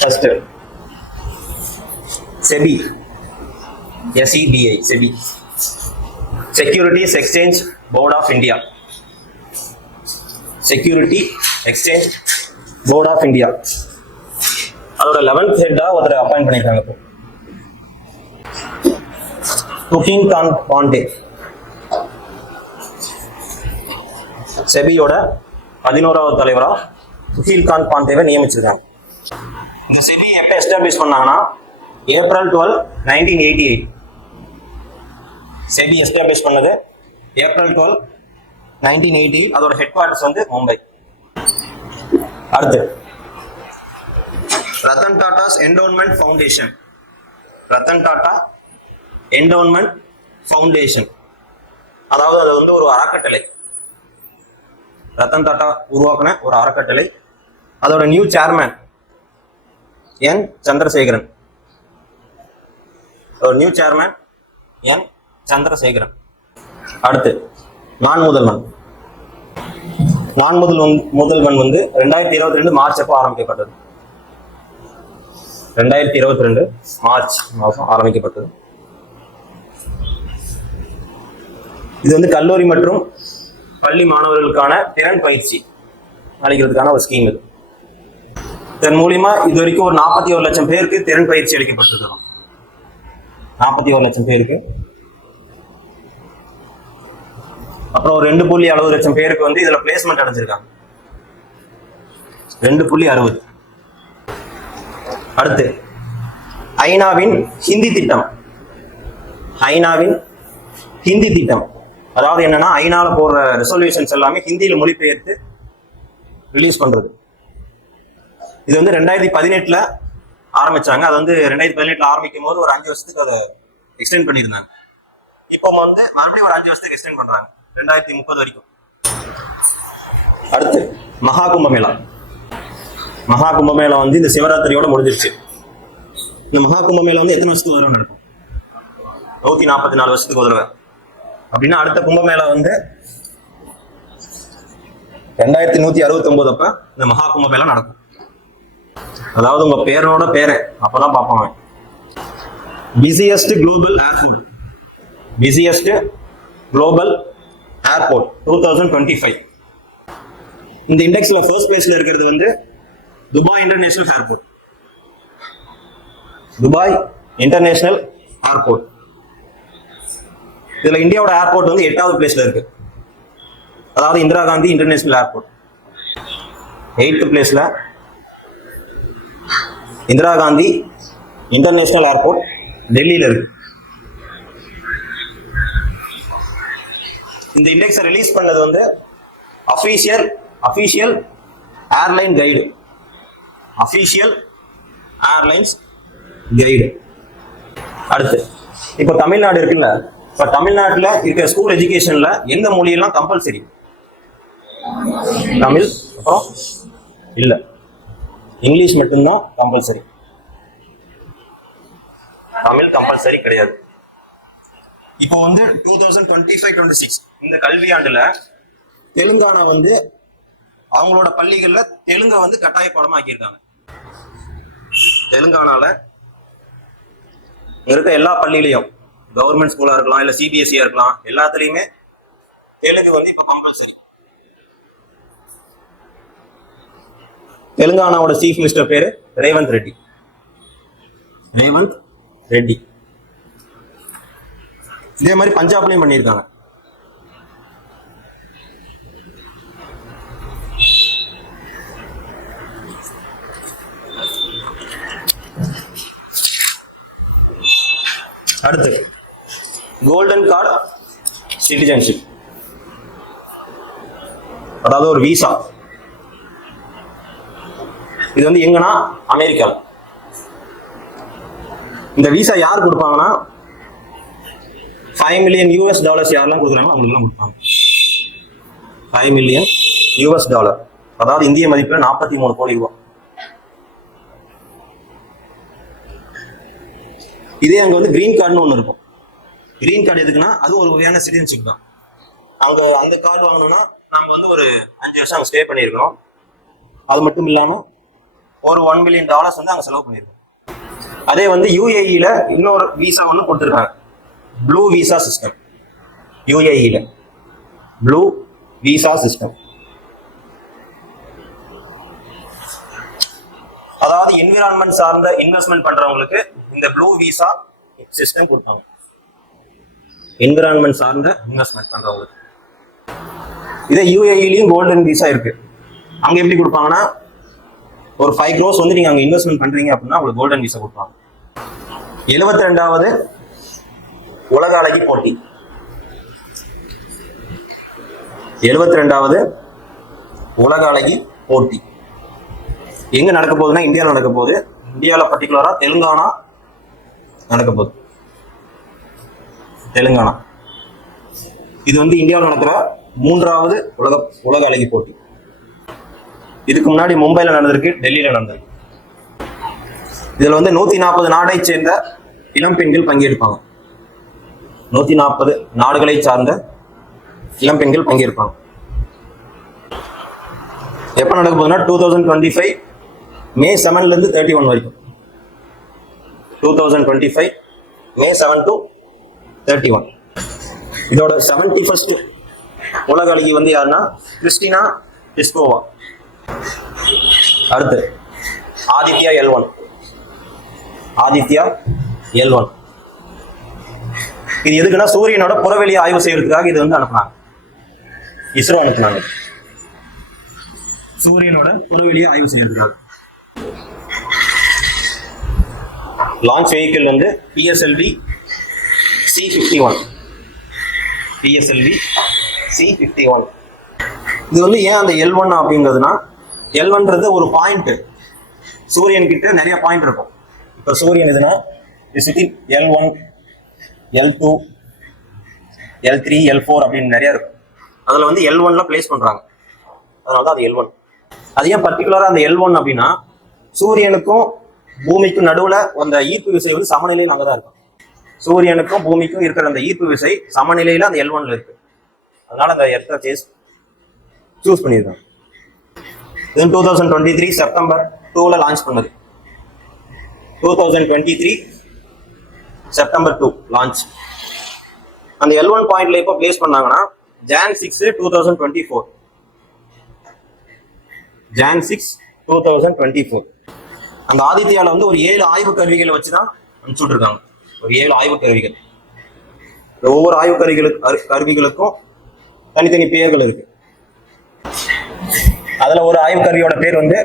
First, SEBI, SEBI, SEBI, Securities Exchange Board of India. Security Exchange Board of India. அதோட 11th ஹெட்டா ஒருத்தர் appoint பண்ணிருக்காங்க. இப்போ துகின் காந்த் பாண்டே செபியோட 11வது தலைவரா துகின் காந்த் பாண்டேவை நியமிச்சிருக்காங்க. இந்த செபி எப்ப எஸ்டாப்ளிஷ் பண்ணாங்கன்னா ஏப்ரல் 12, 1988. செபி எஸ்டாப்ளிஷ் பண்ணது ஏப்ரல் 12, 1988. அதோட ஹெட் குவார்டர்ஸ் வந்து மும்பை. அடுத்து Ratan Tata's endowment foundation. Ratan Tata endowment foundation, அதாவது அது வந்து ஒரு அறக்கட்டளை. ரத்தன் டாடா உருவாக்கின ஒரு அறக்கட்டளை. அதோட நியூ சேர்மேன் என் சந்திரசேகரன். நியூ சேர்மேன் என் சந்திரசேகரன். அடுத்து நான் முதல்வன். நான் முதல்வன் வந்து 2022 மார்ச் அப்போ ஆரம்பிக்கப்பட்டது. 2022 மார்ச் மாதம் ஆரம்பிக்கப்பட்டது. இது வந்து கல்லூரி மற்றும் பள்ளி மாணவர்களுக்கான திறன் பயிற்சி அளிக்கிறதுக்கான ஒரு ஸ்கீம். இது இதன் மூலியமா இது வரைக்கும் ஒரு 41 லட்சம் பேருக்கு திறன் பயிற்சி அளிக்கப்பட்டிருக்கிறோம். 41 லட்சம் பேருக்கு. அப்புறம் ஒரு 2.60 லட்சம் பேருக்கு வந்து இதுல பிளேஸ்மெண்ட் அடைஞ்சிருக்காங்க. 2.60. அடுத்து ஐநாவின் ஹிந்தி திட்டம். ஐநாவின் ஹிந்தி திட்டம் அதாவது என்னன்னா, ஐநால போடுற ரெசல்யூஷன்ஸ் எல்லாமே ஹிந்தியில மொழிபெயர்த்து ரிலீஸ் பண்றது. இது வந்து 2018 ஆரம்பிச்சாங்க. அது வந்து 2018 ஆரம்பிக்கும் போது ஒரு 5 வருஷத்துக்கு அதை எக்ஸ்டெண்ட் பண்ணியிருந்தாங்க. இப்போ வந்து மறுபடியும் ஒரு 5 வருஷத்துக்கு எக்ஸ்டெண்ட் பண்றாங்க, 2030 வரைக்கும். அடுத்து மகா கும்பமேளா. மகா கும்பமேளா வந்து இந்த சிவராத்திரியோட முடிஞ்சிருச்சு. இந்த மகா கும்பமேளா வந்து எத்தனை வருஷத்துக்கு ஒரு தடவை நடக்கும்? 144 வருஷத்துக்கு ஒரு தடவை. அப்படின்னா அடுத்த கும்பமேளா வந்து 2169 அப்ப இந்த மகா கும்பமேளா நடக்கும். அதாவது உங்க பேரோட பேரை அப்பதான் பார்ப்பாங்க. Busiest global airport. Busiest global airport 2025. இந்த இண்டெக்ஸ்ல ஃபர்ஸ்ட் பிளேஸ்ல இருக்கிறது வந்து Dubai international airport. Dubai international airport. இதுல இந்தியாவோட ஏர்போர்ட் வந்து 8வது பிளேஸ்ல இருக்கு. அதாவது Indira Gandhi international airport 8th பிளேஸ்ல. இந்திரா காந்தி இன்டர்நேஷனல் ஏர்போர்ட் டெல்லியில இருக்கு. இந்த இண்டெக்ஸை ரிலீஸ் பண்ணது வந்து official airline guide. Official airlines guide. அடுத்து இப்போ தமிழ்நாடு இருக்குல்ல, இப்போ தமிழ்நாட்டில் இருக்கிற ஸ்கூல் எஜுகேஷன்ல எந்த மொழியெல்லாம் கம்பல்சரி? தமிழ், அப்புறம் இல்லை, இங்கிலீஷ் மட்டும்தான் கம்பல்சரி. தமிழ் கம்பல்சரி கிடையாது. இப்போ வந்து 2025-26 இந்த கல்வியாண்டுல தெலுங்கானா வந்து அவங்களோட பள்ளிகள்ல தெலுங்கை வந்து கட்டாய பாடமா ஆக்கியிருக்காங்க. தெலுங்கானால இருக்க எல்லா பள்ளியிலையும், கவர்மெண்ட் ஸ்கூலா இருக்கலாம் இல்ல சிபிஎஸ்சியா இருக்கலாம், எல்லாத்துலயுமே தெலுங்கு வந்து இப்ப கம்பல்சரி. தெலுங்கானாவோட சீஃப் மினிஸ்டர் பேரு ரேவந்த் ரெட்டி. ரேவந்த் ரெட்டி. இதே மாதிரி பஞ்சாப்லயும் பண்ணியிருக்காங்க. அடுத்து கோல்டன் கார்டு சிட்டிசன்ஷிப், அதாவது ஒரு விசா. இது வந்து எங்கன்னா அமெரிக்கா. இந்த விசா யார் கொடுப்பாங்கன்னா $5 மில்லியன் யாரெல்லாம் கொடுக்குறாங்க அவங்களுக்குலாம் கொடுப்பாங்க. $5 மில்லியன், அதாவது இந்திய மதிப்புல 43 கோடி ரூபாய். இதே அங்க வந்து கிரீன் கார்டுன்னு ஒண்ணு இருக்கும். கிரீன் கார்டு எதுக்குன்னா அது ஒரு வகையான சிட்டிசன்ஷிப் தான். அவங்க அந்த கார்டு வாங்கணும்னா நாம வந்து ஒரு 5 வருஷம் அங்க ஸ்டே பண்ணியிருக்கணும். அது மட்டும் இல்லாம ஒரு $1 million வந்து அங்க செலவு பண்ணிருக்கோம். அதே வந்து யூஏஇல இன்னொரு விசா ஒன்று கொடுத்துருக்காங்க, ப்ளூ விசா சிஸ்டம். யூஏஇல ப்ளூ விசா சிஸ்டம், அதாவது என்விரான்மெண்ட் சார்ந்த இன்வெஸ்ட்மெண்ட் பண்றவங்களுக்கு இந்த ப்ளூ விசா சிஸ்டம் கொடுத்தாங்க. என்விரான்மெண்ட் சார்ந்த இன்வெஸ்ட்மெண்ட் பண்றவங்களுக்கு. இதே யூஏஇலையும் கோல்டன் விசா இருக்கு. அங்க எப்படி கொடுப்பாங்கன்னா, ஒரு 5 crores வந்து நீங்க அங்க இன்வெஸ்ட்மெண்ட் பண்றீங்க அப்படின்னா உங்களுக்கு கோல்டன் விசா கொடுப்பாங்க. 72வது உலக அழகி போட்டி. 72வது உலக அழகி போட்டி எங்க நடக்க போகுதுன்னா இந்தியாவில் நடக்க போகுது. இந்தியாவில் பர்டிகுலரா தெலுங்கானா நடக்க போகுது. தெலுங்கானா இது வந்து இந்தியாவில் நடக்கிற 3வது உலக அழகி போட்டி. இதுக்கு முன்னாடி மும்பைல நடந்திருக்கு, டெல்லியில நடந்திருக்கு. இதுல வந்து 140 நாடை சேர்ந்த இளம் பெண்கள் பங்கேற்பாங்க. 140 நாடுகளை சார்ந்த இளம் பெண்கள் பங்கேற்பாங்க. எப்ப நடக்க போகுதுன்னா 2025 May 7 இருந்து 31 வரைக்கும். 2025 May 7 to 31. இதோட 71st உலக அழகி வந்து யாருன்னா கிறிஸ்டினா பிஸ்கோவா. அடுத்து ஆதித்யா L1. ஆதித்யா L1 இது எதுக்குன்னா சூரியனோட புறவெளியை ஆய்வு செய்யறதுக்காக இது வந்து அனுப்புனாங்க. இஸ்ரோ அனுப்புனாங்க சூரியனோட புறவெளியை ஆய்வு செய்யறதுக்காக. லான்ச் வெஹிக்கிள் வந்து PSLV C-51. PSLV C-51. இது வந்து ஏன் அந்த L1 அப்படிங்கிறதுனா, L1ன்றது ஒரு பாயிண்ட். சூரியன் கிட்ட நிறைய பாயிண்ட் இருக்கும். இப்ப சூரியன் எதுனா L1, L2, L3, L4 அப்படின்னு நிறைய இருக்கும். அதுல வந்து L1ல பிளேஸ் பண்றாங்க. அதனாலதான் அது L1. அது ஏன் பர்டிகுலரா அந்த L1 அப்படின்னா, சூரியனுக்கும் பூமிக்கும் நடுவுல அந்த ஈர்ப்பு விசை வந்து சமநிலையில் அங்கதான் இருக்கும். சூரியனுக்கும் பூமிக்கும் இருக்கிற அந்த ஈர்ப்பு விசை சமநிலையில அந்த L1ல இருக்கு. அதனால அந்த எர்த்தை சூஸ் பண்ணியிருக்காங்க. 2023 September 2ல லான்ச் பண்ணது. 2023 September 2 லான்ச். அந்த L1 பாயிண்ட்ல எப்போ பிளேஸ் பண்ணாங்கன்னா Jan 6 2024. Jan 6 2024. அந்த ஆதித்யால வந்து ஒரு 7 ஆய்வு கருவிகளை வச்சுதான் அனுப்பிச்சுட்டு இருக்காங்க. ஒரு 7 ஆய்வு கருவிகள். ஒவ்வொரு ஆய்வு கருவிகளுக்கும் தனித்தனி பெயர்கள் இருக்கு. அதுல ஒரு ஆய்வு கருவியோட பேர் வந்து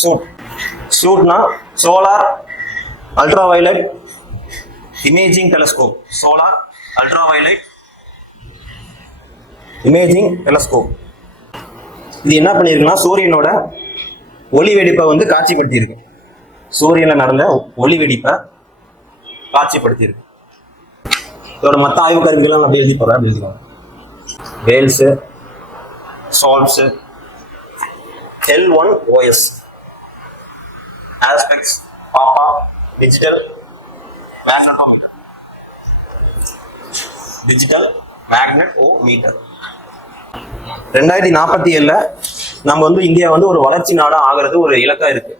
சூட். சூட்னா solar ultra violet imaging telescope. Solar ultra violet imaging telescope. இது என்ன பண்ணிருக்குன்னா சூரியனோட ஒளி வெடிப்பை வந்து காட்சிப்படுத்தியிருக்கு. சூரியன்ல நடந்த ஒளி வெடிப்பை காட்சிப்படுத்தியிருக்கு. இதோட மற்ற ஆய்வு கருவிகள் அப்படி எழுதி போறேன். எழுதிக்கோங்க. VELC, SoLEXS, L1 OS, ASPEX, PAPA, digital magnetometer. Digital magnetometer. 2047ல நம்ம வந்து இந்தியா வந்து ஒரு வளர்ச்சி நாடா ஆகிறது ஒரு இலக்கா இருக்கு.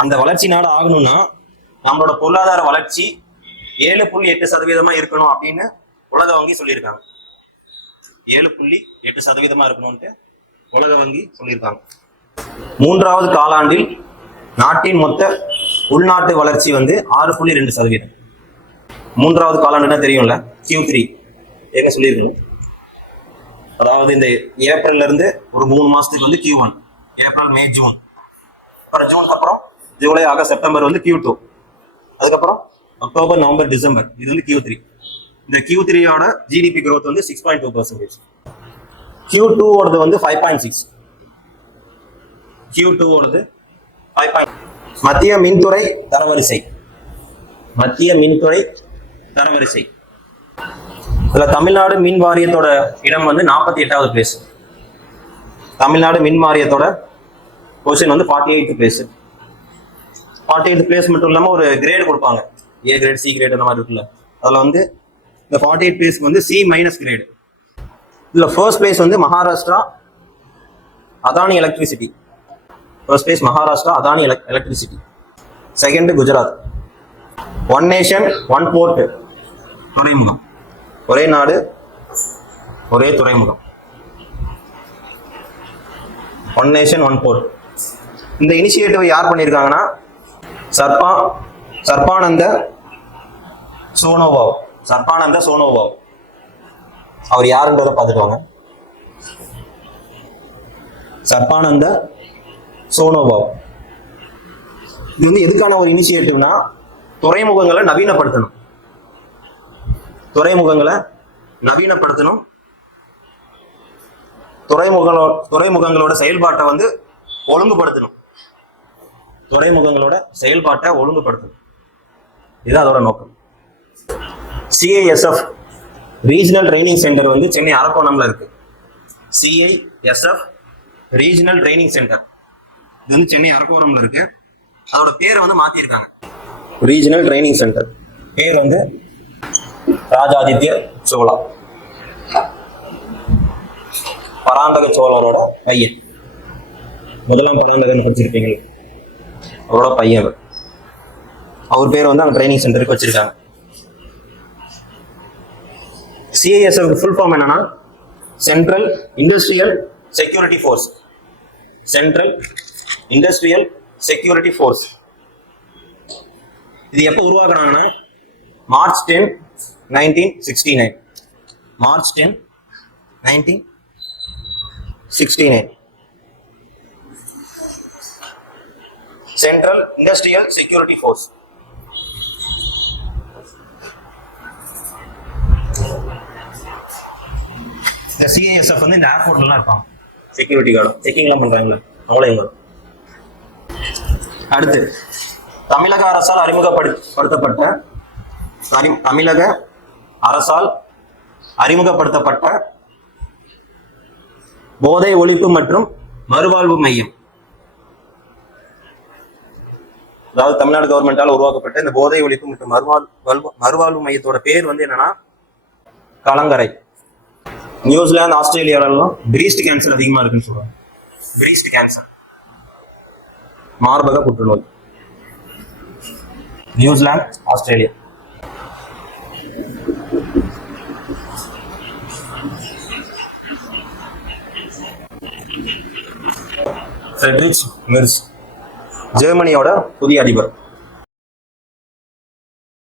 அந்த வளர்ச்சி நாடு ஆகணும்னா நம்மளோட பொருளாதார வளர்ச்சி 7.8% இருக்கணும் அப்படின்னு உலக வங்கி சொல்லியிருக்காங்க. 7.8% இருக்கணும்ட்டு உலக வங்கி சொல்லியிருக்காங்க. 3வது காலாண்டில் நாட்டின் மொத்த உள்நாட்டு வளர்ச்சி வந்து 6.2%. 3வது காலாண்டுன்னா தெரியும்ல, Q3 எங்க சொல்லியிருக்கணும். அதாவது இந்த ஏப்ரல்ல இருந்து ஒரு 3 மாசத்துக்கு வந்து Q1, ஏப்ரல், மே, ஜூன். அப்புறம் ஜூனுக்கு அப்புறம் ஜூலை, ஆகஸ்ட், செப்டம்பர் வந்து Q2. அதுக்கப்புறம் அக்டோபர், நவம்பர், டிசம்பர் இது வந்து Q3. இந்த Q3யோட GDP growth வந்து 6.2%. Q2 ஓடது வந்து 5.6. Q2 ஓடது 5. மத்திய மின்துறை தரவரிசை. மத்திய மின்துறை தரவரிசை. இதுல தமிழ்நாடு மின் வாரியத்தோட இடம் வந்து 48வது பிளேஸ். தமிழ்நாடு மின் வாரியத்தோட பொசிஷன் வந்து 48th பிளேஸ். 48th பிளேஸ் மட்டும் இல்லாம ஒரு கிரேடு கொடுப்பாங்க. A கிரேட், C கிரேட் அந்த மாதிரி இருக்குல்ல. அதுல வந்து இந்த 48th பிளேஸ்க்கு வந்து C- கிரேடு. இதுல ஃபர்ஸ்ட் பிளேஸ் வந்து Maharashtra Adani electricity. First place Maharashtra, Adani electricity. Second Gujarat. One nation one board, துறைமுகம். ஒரே நாடு ஒரே துறைமுகம். One nation one board. இந்த இனிஷியேட்டிவ் யார் பண்ணியிருக்காங்கன்னா சர்பானந்த சோனோவால். சர்பானந்த சோனோவால் அவர் யாருன்றதை பார்த்துக்கோங்க. சர்பானந்த சோனோவால். இது வந்து எதுக்கான ஒரு இனிஷியேட்டிவ்னா துறைமுகங்களை நவீனப்படுத்தணும். துறைமுகங்களை நவீனப்படுத்தணும். துறைமுகங்களோட செயல்பாட்டை வந்து ஒழுங்குபடுத்தணும். துறைமுகங்களோட செயல்பாட்டை ஒழுங்குபடுத்தணும். இது அதோட நோக்கம். CISF ரீஜனல் ட்ரைனிங் சென்டர் வந்து சென்னை அரக்கோணம்ல இருக்கு. CISF ரீஜனல் ட்ரைனிங் சென்டர் இது வந்து சென்னை அரக்கோணம்ல இருக்கு. அதோட பேரை வந்து மாத்திருக்காங்க. ரீஜனல் ட்ரைனிங் சென்டர் பேர் வந்து ராஜாதித்ய சோழா, பராந்தக சோழரோட பையன். முதலாம் பராந்தகன் படிச்சிருப்பீங்க, அவரோட பையன். அவர் பேர் வந்து அங்க ட்ரைனிங் சென்டருக்கு வச்சிருக்காங்க. CISF ஃபுல் ஃபார்ம் என்னன்னா central industrial security force. Central industrial security force. இது எப்போ உருவாக்குறாங்கன்னா March 10, 1969. March 10, 1969. Central industrial security force. இந்த CISF வந்து இந்த ஏர்போர்ட்லாம் இருப்பாங்க. செக்யூரிட்டி கார்டு செக்கிங்லாம் பண்றாங்களா, அவங்களையும் வரும். அடுத்து தமிழக அரசால் அறிமுகப்படுத்தப்பட்ட போதை ஒழிப்பு மற்றும் மறுவாழ்வு மையம். அதாவது தமிழ்நாடு கவர்மெண்டால் உருவாக்கப்பட்ட இந்த போதை ஒழிப்பு மற்றும் மறுவாழ்வு மையத்தோட பேர் வந்து என்னன்னா கலங்கரை. நியூசிலாந்து, ஆஸ்திரேலியாவிலாம் பிரீஸ்ட் கேன்சர் அதிகமா இருக்குன்னு சொல்றாங்க. பிரீஸ்ட் கேன்சர், மார்பக புற்றுநோய். New Zealand, Australia. ஃப்ரெட்ரிச் மெர்ஸ் ஜெர்மனியோட புதிய அதிபர்.